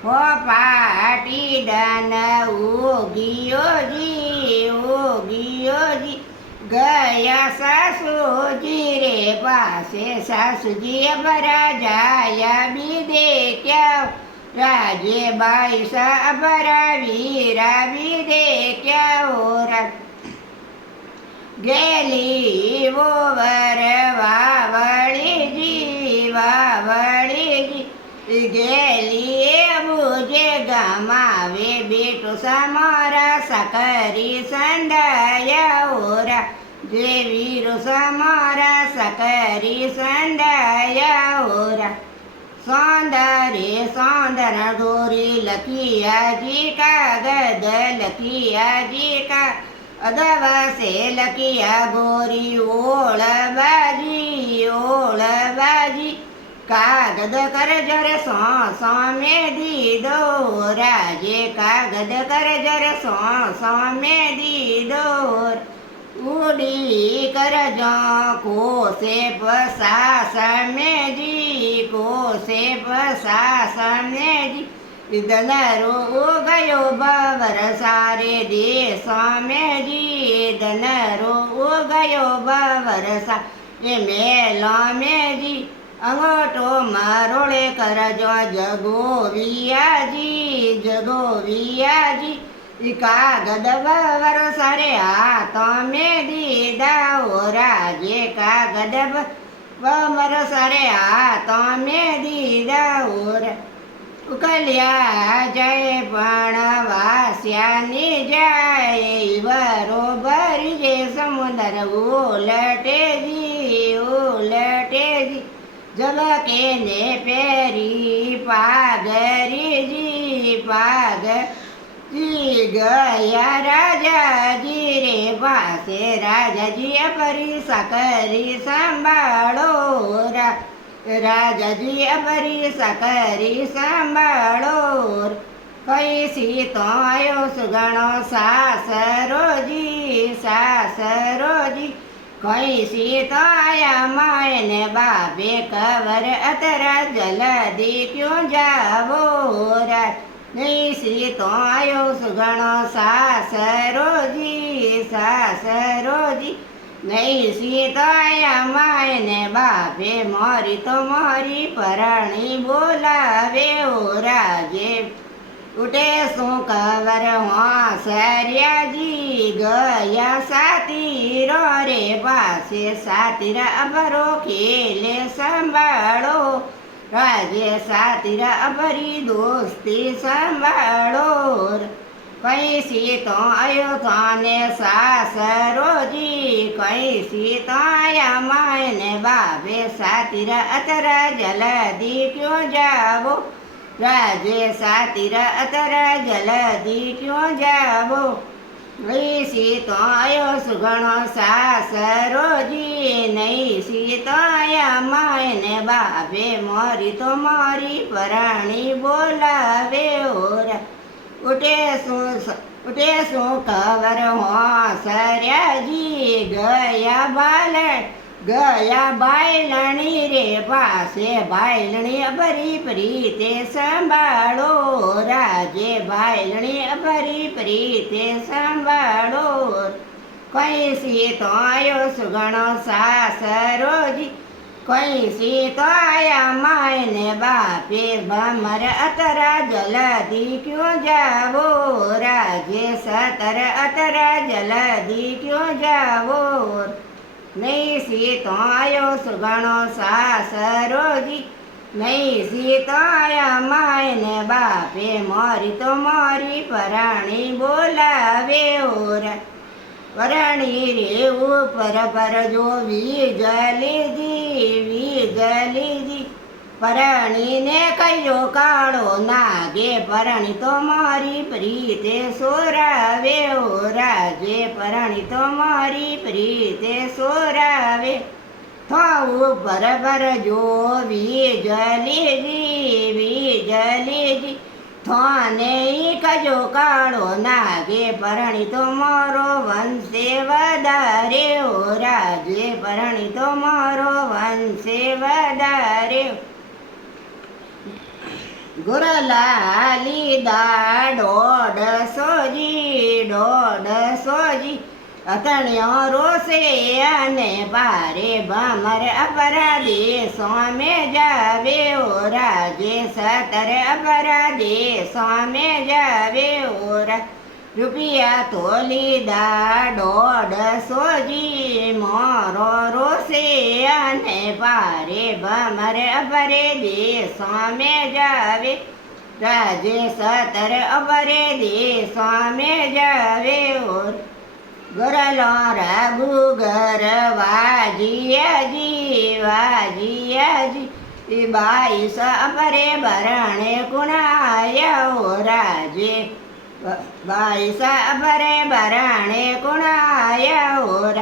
હો પાટીદાના ઉગીયોજી ગયા સાસુજી રે પાસે સાસુજી અબરા જાયા બીદે ક્યાં રાજે બાઈ સાબરા વીરા બીદે ક્યાં ઓરા ગેલી વો વર વાવળીજી ગેલી બુજે ગમાવે બેટો સમારા સકરી સંડાયા ઓરા જે વીરો સમારા સકરી સંડાયા ઓરા સૌંદર ગોરી લખિયાજી કાગદ લખિયાજી કા અદવસે લખિયા ગોરી ઓળબાજી કાગદ કરજર સો મે દીદો રાજે કાગદ કરજર સો મે દીદો ઉડી કરજો કોસે પસાસ મેજી ધનરો ગયો બવર સારે દેશ મેજી ધનરો ગયો બવર સા એ મેલો મેજી અંગોટો મારોળે કરજો જગોવિયાજી કાગદ બવર સારે આ તમે દીદા ઓ રાજે કાગદ બવર સારે આ તમે દીદા ઓરા ઉકલ્યા જય પણ વાસ્યાની જાય બરોબર જે સમુદર ઉલટેજી જબકે ને પેરી પાગરીજી ગયા રાજાજી રે પાસે રાજાજી પરી સકરી સંભાળો રાજાજી અબરી સકરી સંભાળો કઈ સીતો આયો સુગણો સાસરોજી કઈ સીતો આયા માયને બાપે કવર અતરા જલદી ક્यों જાવો રા નહીં સીતો આયો સુગણો સાસરોજી નહીં સીતાયા માયને બાપે મોરી તો મોરી પરણી બોલાવે ઓ રાજે ઉઠે શું કવર હોંસરિયાજી ગયા સાતીરો રે પાસે સાતીરા અબરો ખેલે સંભાળો રાજે સાતીરા અબરી દોસ્તી સંભાળો કઈ સીતો આયો થાને સાસરોજી કઈ સીતો આયા માયને બાપે સાતીરા અતરા જલદી ક્यों જાવો રાજે સાતીરા અતરા જલદી ક્यों જાવો નહીં સીતો આયો સુગણો સાસરોજી નહીં સીતો આયા માયને બાપે મોરી તો મોરી પરાણી બોલાવે ઓરા ઉઠે શું કવર હોંસરિયાજી ગયા બાયલણી રે પાસે બાયલણી અબરી પ્રીતે સંભાળો રાજે બાયલણી અબરી પ્રીતે સંભાળો કઈ સીતો આયો સુગણો સાસરોજી કઈ સીતો આયા માયને બાપે ભમર અતરા જલદી ક્यों જાવો રાજે સતર અતરા જલદી ક્यों જાવો નહીં સીતો આયો સુગણો સાસરોજી નહીં સીતો આયા માયને બાપે મોરી તો મોરી પરાણી બોલાવે ઓરા પરણી રે ઉપર પર જો વીજલીજી પરણીને કયો કાળો નાગે પરણી તો મારી પ્રીતે સોરાવે ઓ રાજે પરણી તો મારી પ્રીતે સોરાવે ઉપર પર જો વીજલીજી થાને કજો કાળો નાગે પરણી તો મારો વંશે વધારે ઓ રાજે પરણી તો મારો વંશે વધારે ગુરલાલી દા 150 અથણ્યો રોષે અને પારે ભમર અપરાધી સ્વામે જાવે ઓરા જે સતર અપરાધી સ્વામે જાવે ઓરા રૂપિયા તોલી દા 150 મોરો રોષે અને પારે ભમર અપરાધી સ્વામે જાવે રાજે સતર અપરાધી સ્વામે જાવે ઓર ગરલો રઘુ ગર વાજીયાજી 22 અપરે ભરણે કુણાયો રાજે 22 અપરે ભરણે કુણાયો